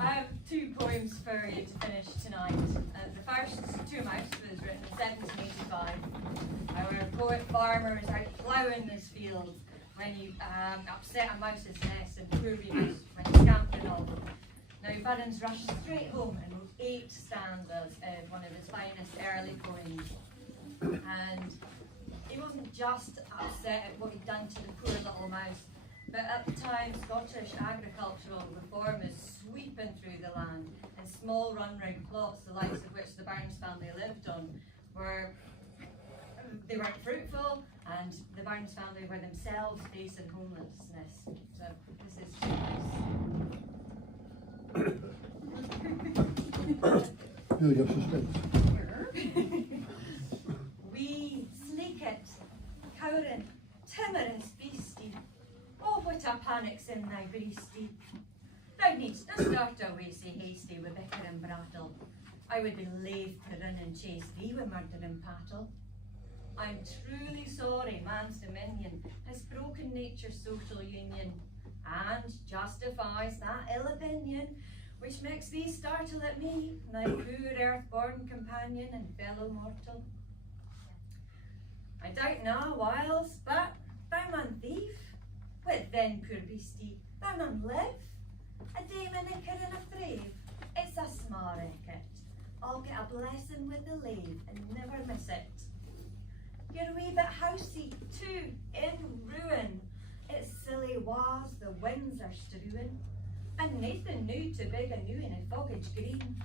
I have 2 poems for you to finish tonight. The first, Two Mouse, was written in 1785. Our poet farmer is out ploughing his field when he upset a mouse's nest, and poor wee mouse went scampering off. Now Burns rushed straight home and wrote 8 stanzas of one of his finest early poems. And he wasn't just upset at what he'd done to the poor little mouse, but at the time Scottish agricultural reform was sweeping through the land, and small run-round plots, the likes of which the Burns family lived on, they weren't fruitful, and the Burns family were themselves facing homelessness. So this is Build your suspense. We sleekit, cowering, timorous beastie. Oh, what a panic's in thy breastie. Thou needst not start away sae hasty with bicker and brattle. I would be laith to run and chase thee with murder and pattle. I'm truly sorry man's dominion has broken nature's social union, and justifies that ill opinion which makes thee startle at me, thy poor earth-born companion and fellow mortal. I doubt na whiles, but thou man thief. What then, poor beastie, thou man live? A day in a kid and a thrave, it's a sma' racket. I'll get a blessing with the lave and never miss it. Your wee bit housey, too, in ruin. Its silly was the winds are strewing, and Nathan new to big a new in a foggage green,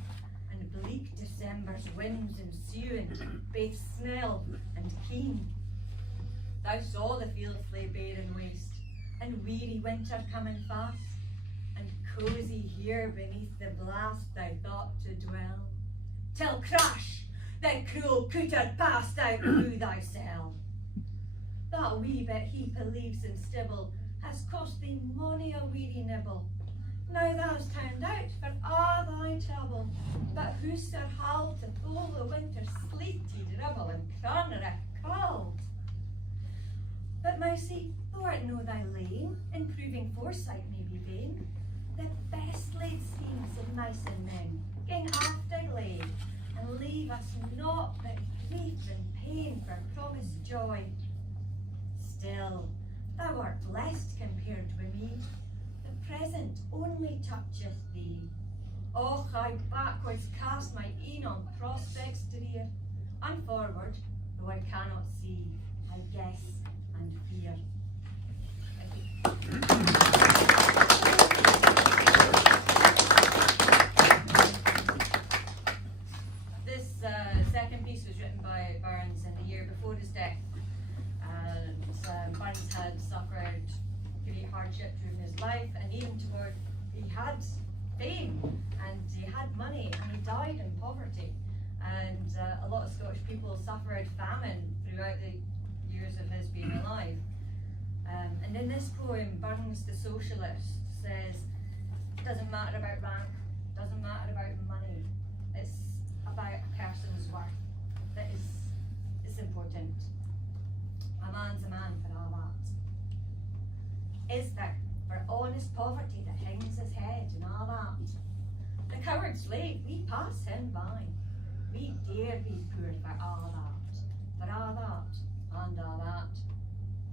and bleak December's winds ensuing, baith smell and keen. Thou saw the fields lay bare and waste, and weary winter coming fast, and cosy here beneath the blast thou thought to dwell, till crash, thy cruel cooter passed out through thy cell. That wee bit heap of leaves and stibble has cost thee mony a weary nibble. Now thou's turned out for a' thy trouble, but who's Sir Hal to pull the winter's sleety dribble and cranrich cold? But Mousie, thou art no thy lane, in proving foresight may be vain. The best laid schemes of mice and men, gang after laid, and leave us naught but grief and pain for promised joy. Still, thou art blessed compared with me, the present only toucheth thee. Och, I backwards cast my een on prospects drear, and forward, though I cannot see, I guess and fear. This second piece was written by Burns in the year before his death, and Burns had suffered great hardship during his life, and even toward, he had fame and he had money, and he died in poverty, and a lot of Scottish people suffered famine throughout the years of his being alive. And in this poem, Burns the socialist says, it doesn't matter about rank, doesn't matter about money, it's about a person's worth that is important. A man's a man for all that. Is there for honest poverty that hangs his head and all that? The coward slave, we pass him by. We dare be poor for all that, and all that.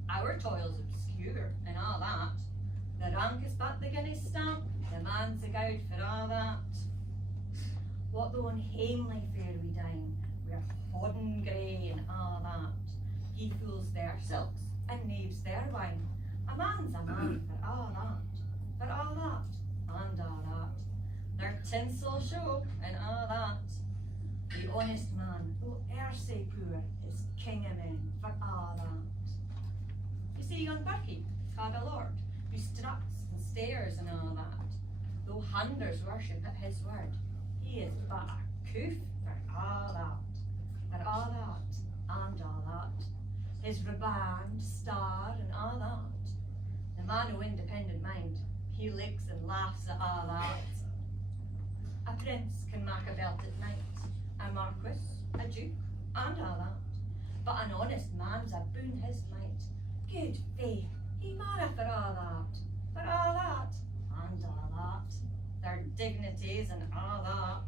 Our toil's obscure and all that. The rank is but the guineas stamp, the man's a gowd for all that. What though in hamely fare we dine, we're hodden grey and all that. Ye fools their silks, and knaves their wine. A man's a man for all that, and all that. Their tinsel show and all that. The honest man, though e'er sae poor, is king of men for all that. You see yon Birkie had a lord, who struts and stares and all that. Though hundreds worship at his word, he is but a coof for all that, and all that. His riband, star, and all that. The man o' independent mind, he licks and laughs at all that. A prince can mak a belt at night, a marquis, a duke, and all that. But an honest man's a boon his might. Good faith, he manna for all that, and all that. They're dignities and all that.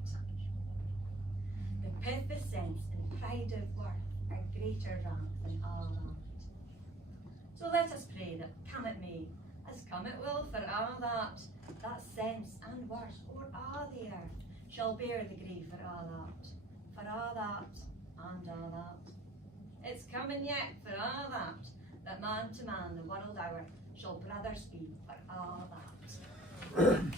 The pith of sense and pride of worth are greater rank than all that. So let us pray that come it may, as come it will for all that, that sense and worth o'er all the earth shall bear the grief for all that and all that. It's coming yet for all that man to man the world hour shall brothers be for all that.